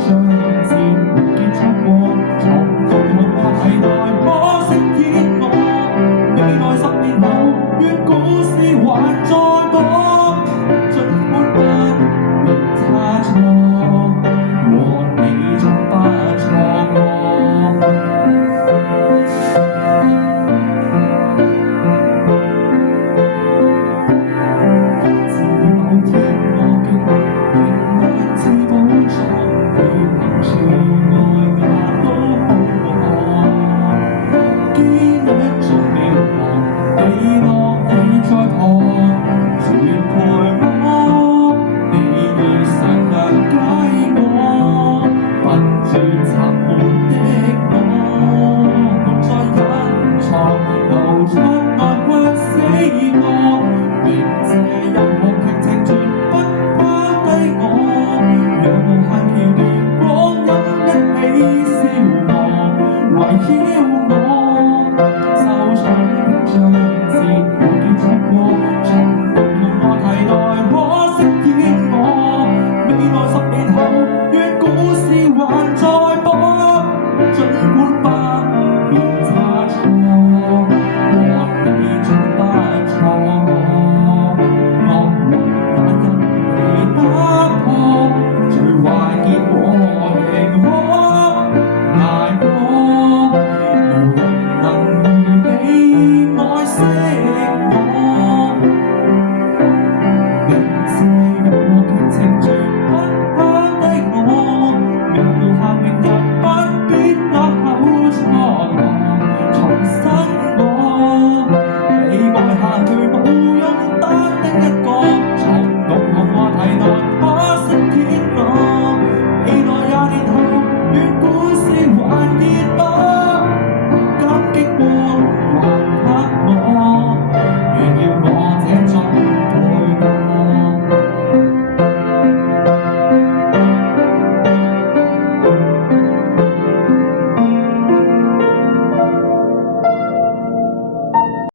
像是沒結束過，從來話題內可惜見我，未來10年後，願故事還在播，盡管不別差錯，和你總不錯過。自某天我極明眼知寶藏會能處愛也都好可，機率盡渺茫，你樂意在旁傳抬我，你已想諒解我，笨拙沉悶的我，沒再隱藏，流出愛困死我，明這任何劇情絕不拋低我，讓無限橋段光陰一起消磨，圍繞我，收藏像是沒結束過，從共同話題內可惜見我，未來10年後，願故事還在播，盡管不